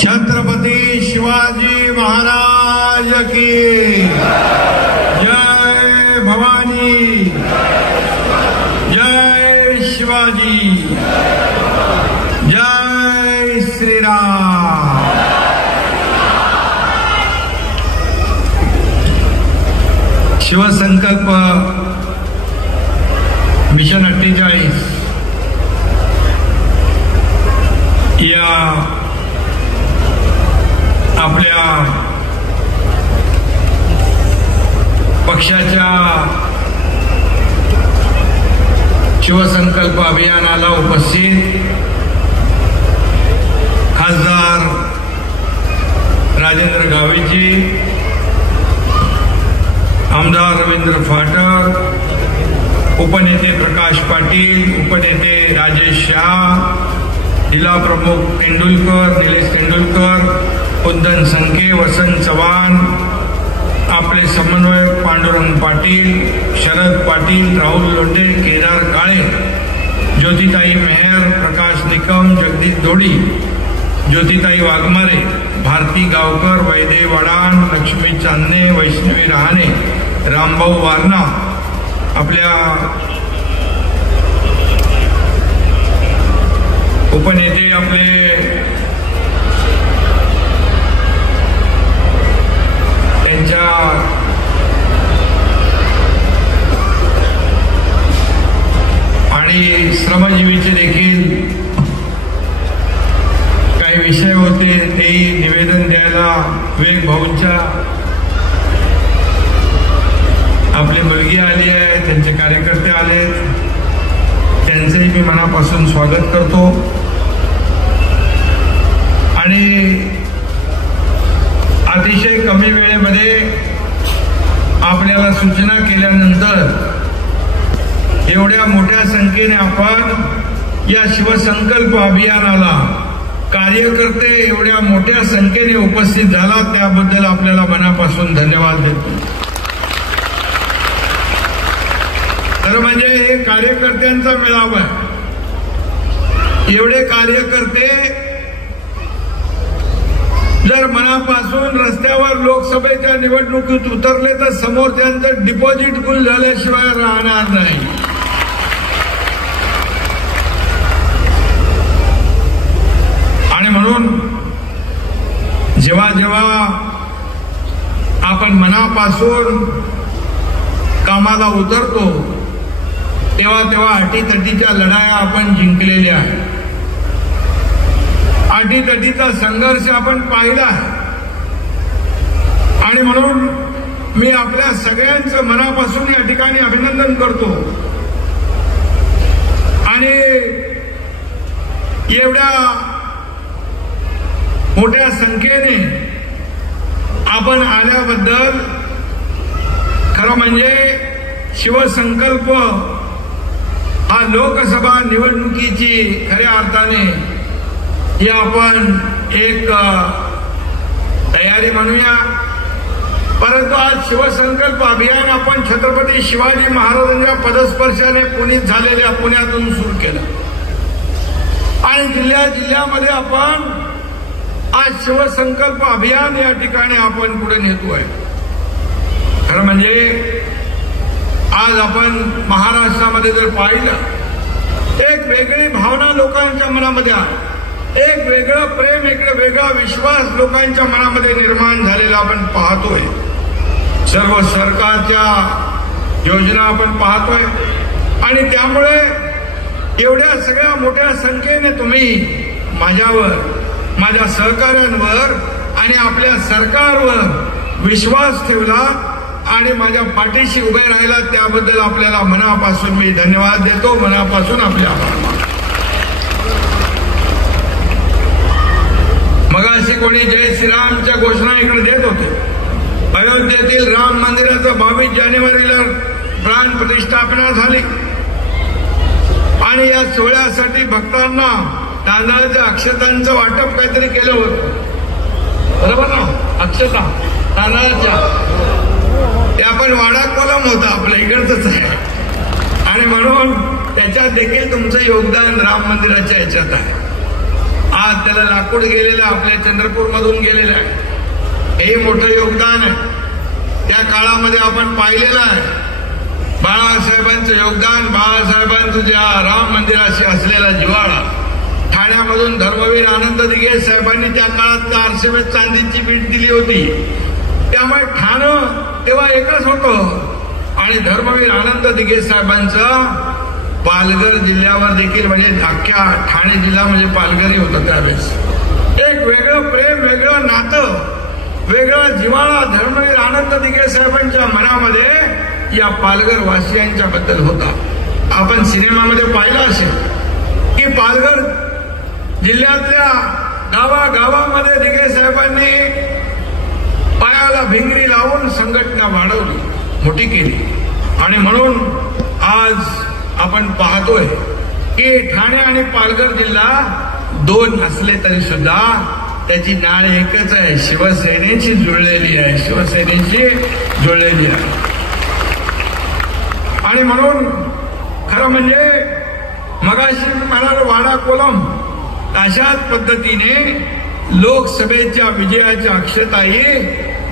छत्रपती शिवाजी महाराज की जय भवानी, जय शिवाजी, जय श्रीराम। शिवसंकल्प मिशन 48 या आपल्या पक्षाच्या शिवसंकल्प अभियानाला उपस्थित खासदार राजेंद्र गावीजी, आमदार रवींद्र फाटक, उपनेते प्रकाश पाटील, उपनेते राजेश शाह, जिल्हा प्रमुख तेंडुलकर, निलेश तेंडुलकर, कुंदन संके, वसंत चव्हाण, आपले समन्वयक पांडुरंग पाटील, शरद पाटील, राहुल लोंढे, केदार काळे, ज्योतिताई मेहर, प्रकाश निकम, जगदीश दोडी, ज्योतिताई वाघमारे, भारती गावकर, वैदेव वडान, लक्ष्मी चांदणे, वैष्णवी रहाणे, रामभाऊ वारणा, आपल्या उपनेते आपले त्यांच्या आणि श्रमजीवीचे देखील काही विषय होते, तेही निवेदन द्यायला विवेक भाऊंच्या आपली मुलगी आली आहे, त्यांचे कार्यकर्ते आले, त्यांचेही मी मनापासून स्वागत करतो। आणि अतिशय कमी वेळेमध्ये आपल्याला सूचना केल्यानंतर एवढ्या मोठ्या संख्येने आपण या शिवसंकल्प अभियानाला कार्यकर्ते एवढ्या मोठ्या संख्येने उपस्थित झाला, त्याबद्दल आपल्याला मनापासून धन्यवाद देतो। तर म्हणजे हे कार्यकर्त्यांचा मेळावा, एवढे कार्यकर्ते जर मनापासून रस्त्यावर लोकसभेच्या निवडणुकीत उतरले तर समोरच्यांचं डिपॉझिट फुल झाल्याशिवाय राहणार नाही। आणि म्हणून जेव्हा जेव्हा आपण मनापासून कामाला उतरतो तेव्हा तेव्हा अटीतटीच्या लढाया आपण जिंकलेल्या आहेत, अटीतटीचा संघर्ष आपण पाहिला आहे। आणि म्हणून मी आपल्या सगळ्यांचं मनापासून या ठिकाणी अभिनंदन करतो। आणि एवढ्या मोठ्या संख्येने आपण आल्याबद्दल खरं म्हणजे शिवसंकल्प हा लोकसभा निवडणुकीची खऱ्या अर्थाने ही आपण एक तयारी म्हणूया। परंतु आज शिवसंकल्प अभियान आपण छत्रपती शिवाजी महाराजांच्या पदस्पर्शाने पुनीत झालेल्या पुण्यातून सुरू केलं आणि जिल्ह्यामध्ये आपण आज शिवसंकल्प अभियान या ठिकाणी आपण पुढे नेतोय। खरं म्हणजे आज आपण महाराष्ट्रामध्ये जर पाहिलं, एक वेगळी भावना लोकांच्या मनामध्ये आहे, एक वेगळं प्रेम, एक वेगळा विश्वास लोकांच्या मनामध्ये निर्माण झालेला आपण पाहतोय। सर्व सरकारच्या योजना आपण पाहतोय आणि त्यामुळे एवढ्या सगळ्या मोठ्या संख्येने तुम्ही माझ्यावर, माझ्या सहकाऱ्यांवर आणि आपल्या सरकारवर विश्वास ठेवला आणि माझ्या पाठीशी उभे राहिला, त्याबद्दल आपल्याला मनापासून मी धन्यवाद देतो, मनापासून आपले आभार मानतो। मगाशी कोणी जय श्रीरामच्या घोषणा इकडे देत होते। अयोध्येतील राम मंदिराचं 22 जानेवारीला प्राण प्रतिष्ठापना झाली आणि या सोहळ्यासाठी भक्तांना तांदळाच्या अक्षतांचं वाटप काहीतरी केलं होतं, बरोबर ना? अक्षता तांदळाच्या, ते आपण वाडा कोलम होता, आपल्या इकडचंच आहे आणि म्हणून त्याच्यात देखील तुमचं योगदान राम मंदिराच्या याच्यात आहे। आज त्याला लाकूड गेलेलं आपल्या चंद्रपूर मधून गेलेलं आहे. हे मोठं योगदान आहे. त्या काळामध्ये आपण पाहिलेलं आहे बाळासाहेबांचं योगदान. बाळासाहेबांचं ज्या राम मंदिराशी असलेला जिव्हाळा, ठाण्यामधून धर्मवीर आनंद दिघे साहेबांनी त्या काळात 400 चांदीची वीट दिली होती. त्यामुळे ठाणं तेव्हा एकच होतं आणि धर्मवीर आनंद दिघे साहेबांचा पालघर जिल्ह्यावर देखील, म्हणजे अख्ख्या ठाणे जिल्हा म्हणजे पालघरही होता त्यावेळेस. एक वेगळं प्रेम, वेगळं नातं, वेगळा जिव्हाळा धर्मवीर आनंद दिघे साहेबांच्या मनामध्ये या पालघर वासियांच्या बद्दल होता. आपण सिनेमामध्ये पाहिलं असेल की पालघर जिल्ह्यातल्या गावागावामध्ये दिघे साहेबांनी पायाला भिंगरी लावून संघटना वाढवली, मोठी केली. आणि म्हणून आज आपण पाहतोय की ठाणे आणि पालघर जिल्हा दोन असले तरी सुद्धा त्याची नाळ एकच आहे, शिवसेनेची जुळलेली आहे, शिवसेनेची जुळलेली आहे. आणि म्हणून खरं म्हणजे मगाशी म्हणाल वाडा कोलम, अशाच पद्धतीने लोकसभेच्या विजयाच्या अक्षताई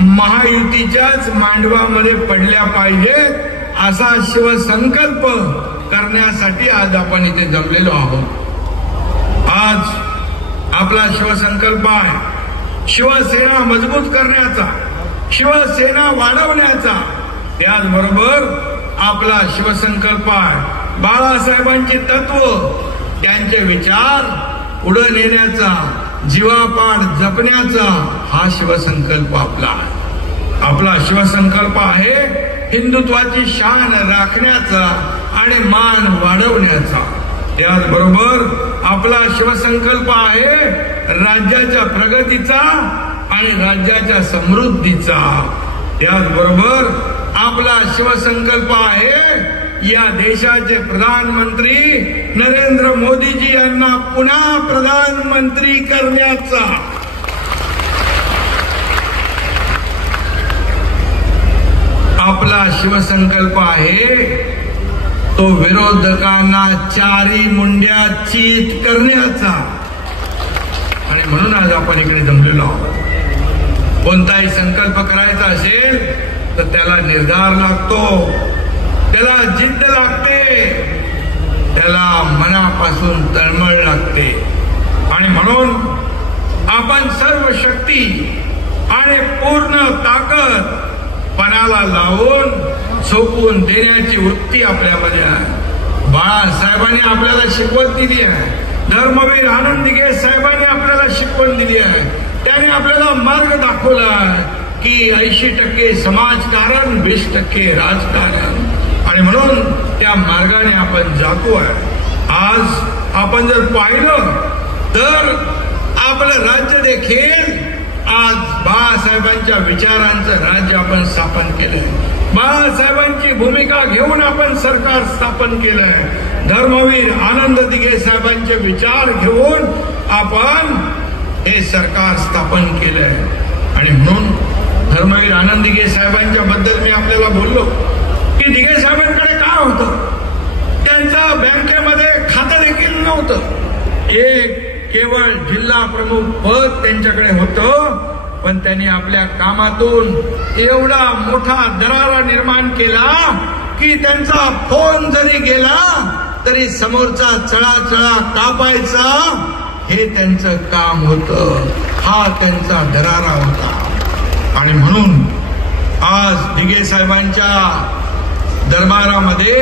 महायुतीच्याच मांडवामध्ये पडल्या पाहिजेत असा शिवसंकल्प करण्यासाठी आज आपण इथे जमलेलो आहोत. आज आपला शिवसंकल्प आहे शिवसेना मजबूत करण्याचा, शिवसेना वाढवण्याचा. त्याचबरोबर आपला शिवसंकल्प आहे बाळासाहेबांची तत्व, त्यांचे विचार पुढे नेण्याचा, जीवापाड जपण्याचा हा शिवसंकल्प आपला आहे. आपला शिवसंकल्प आहे हिंदुत्वाची शान राखण्याचा आणि मान वाढवण्याचा. त्याचबरोबर आपला शिवसंकल्प आहे राज्याच्या प्रगतीचा आणि राज्याच्या समृद्धीचा. त्याचबरोबर आपला शिवसंकल्प आहे या देशाचे प्रधानमंत्री नरेंद्र मोदीजी यांना पुन्हा प्रधानमंत्री करण्याचा. आपला शिवसंकल्प आहे तो विरोधकांना चारी मुंड्या चीत करण्याचा. आणि म्हणून आज आपण इकडे जमलेलो आहोत. कोणताही संकल्प करायचा असेल तर त्याला निर्धार लागतो, त्याला जिद्द लागते, त्याला मनापासून तळमळ लागते. आणि म्हणून आपण सर्व शक्ती आणि पूर्ण ताकद पणाला लावून सोपवून देण्याची वृत्ती आपल्यामध्ये आहे. बाळासाहेबांनी आपल्याला शिकवण दिली आहे, धर्मवीर आनंद दिघे साहेबांनी आपल्याला शिकवण दिली आहे. त्याने आपल्याला मार्ग दाखवला आहे की 80% समाजकारण, 20% राजकारण. आणि म्हणून त्या मार्गाने आपण जातो आहे. आज आपण जर पाहिलं तर आपलं राज्य देखील आज बाळासाहेबांच्या विचारांचं राज्य आपण स्थापन केलंय. बाळासाहेबांची भूमिका घेऊन आपण सरकार स्थापन केलंय. धर्मवीर आनंद दिघे साहेबांचे विचार घेऊन आपण हे सरकार स्थापन केलंय. आणि म्हणून धर्मवीर आनंद दिघे साहेबांच्या बद्दल मी आपल्याला बोललो की दिघे साहेबांकडे काय होतं, त्यांचा बँकेमध्ये खातं देखील नव्हतं. एक केवळ जिल्हा प्रमुख पद त्यांच्याकडे होतं, पण त्यांनी आपल्या कामातून एवढा मोठा दरारा निर्माण केला की त्यांचा फोन जरी गेला तरी समोरचा चळाचळा कापायचा हे त्यांचं काम होतं. हा त्यांचा दरारा होता. आणि म्हणून आज दिघे साहेबांच्या दरबारामध्ये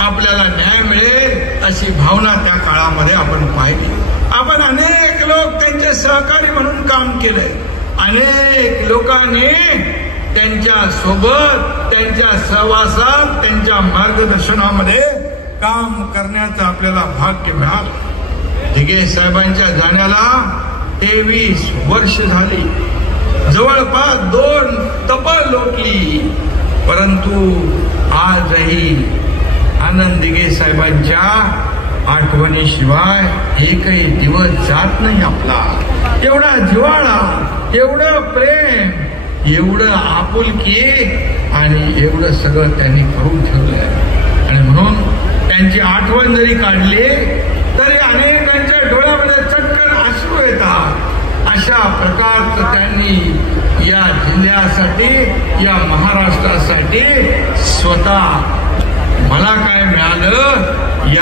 आपल्याला न्याय मिळेल अशी भावना त्या काळामध्ये आपण पाहिली. आपण अनेक लोक त्यांचे सहकारी म्हणून काम केलंय. अनेक लोकांनी त्यांच्या सोबत, त्यांच्या सहवासात, त्यांच्या मार्गदर्शनामध्ये काम करण्याचं आपल्याला भाग्य मिळालं. दिघे साहेबांच्या जाण्याला 23 वर्ष झाली, जवळपास 2 तपं लोटली. परंतु आजही आनंद दिघे साहेबांच्या आठवणीशिवाय एकही दिवस जात नाही आपला. एवढा जिव्हाळा, एवढं प्रेम, एवढं आपुलकी आणि एवढं सगळं त्यांनी करून ठेवलंय. आणि म्हणून त्यांची आठवण जरी काढली तरी अनेकांच्या डोळ्यामध्ये चटकन अश्रू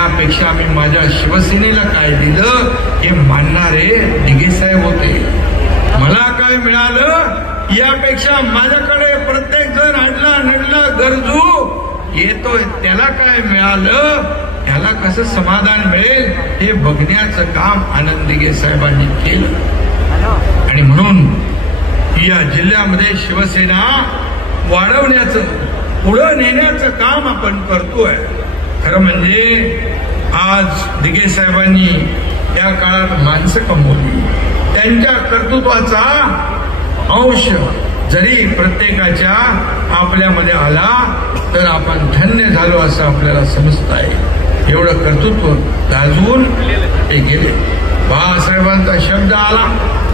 यापेक्षा मी माझ्या शिवसेनेला काय दिलं हे मानणारे दिघे साहेब होते. मला काय मिळालं यापेक्षा माझ्याकडे प्रत्येक जण अडला नडला गरजू येतोय त्याला काय मिळालं, त्याला कसं समाधान मिळेल हे बघण्याचं काम आनंद दिघे साहेबांनी केलं. आणि म्हणून या जिल्ह्यामध्ये शिवसेना वाढवण्याचं पुढं नेण्याचं काम आपण करतोय. खरं म्हणजे आज दिघे साहेबांनी या काळात माणसं कमवली. त्यांच्या कर्तृत्वाचा अंश जरी प्रत्येकाच्या आपल्यामध्ये आला तर आपण धन्य झालो असं आपल्याला समजता येईल. एवढं कर्तृत्व गाजवून ते गेले. बाळासाहेबांचा शब्द आला,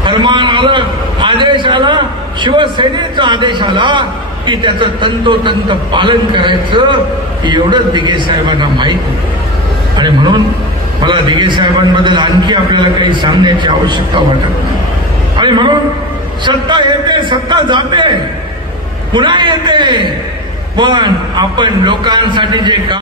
फरमान आलं, आदेश आला, शिवसेनेचा आदेश आला की त्याचं तंतोतंत पालन करायचं एवढं दिघे साहेबांना माहित होतं. आणि म्हणून मला दिघे साहेबांबद्दल आणखी आपल्याला काही सांगण्याची आवश्यकता वाटत नाही. आणि म्हणून सत्ता येते, सत्ता जाते, पुन्हा येते, पण आपण लोकांसाठी जे काम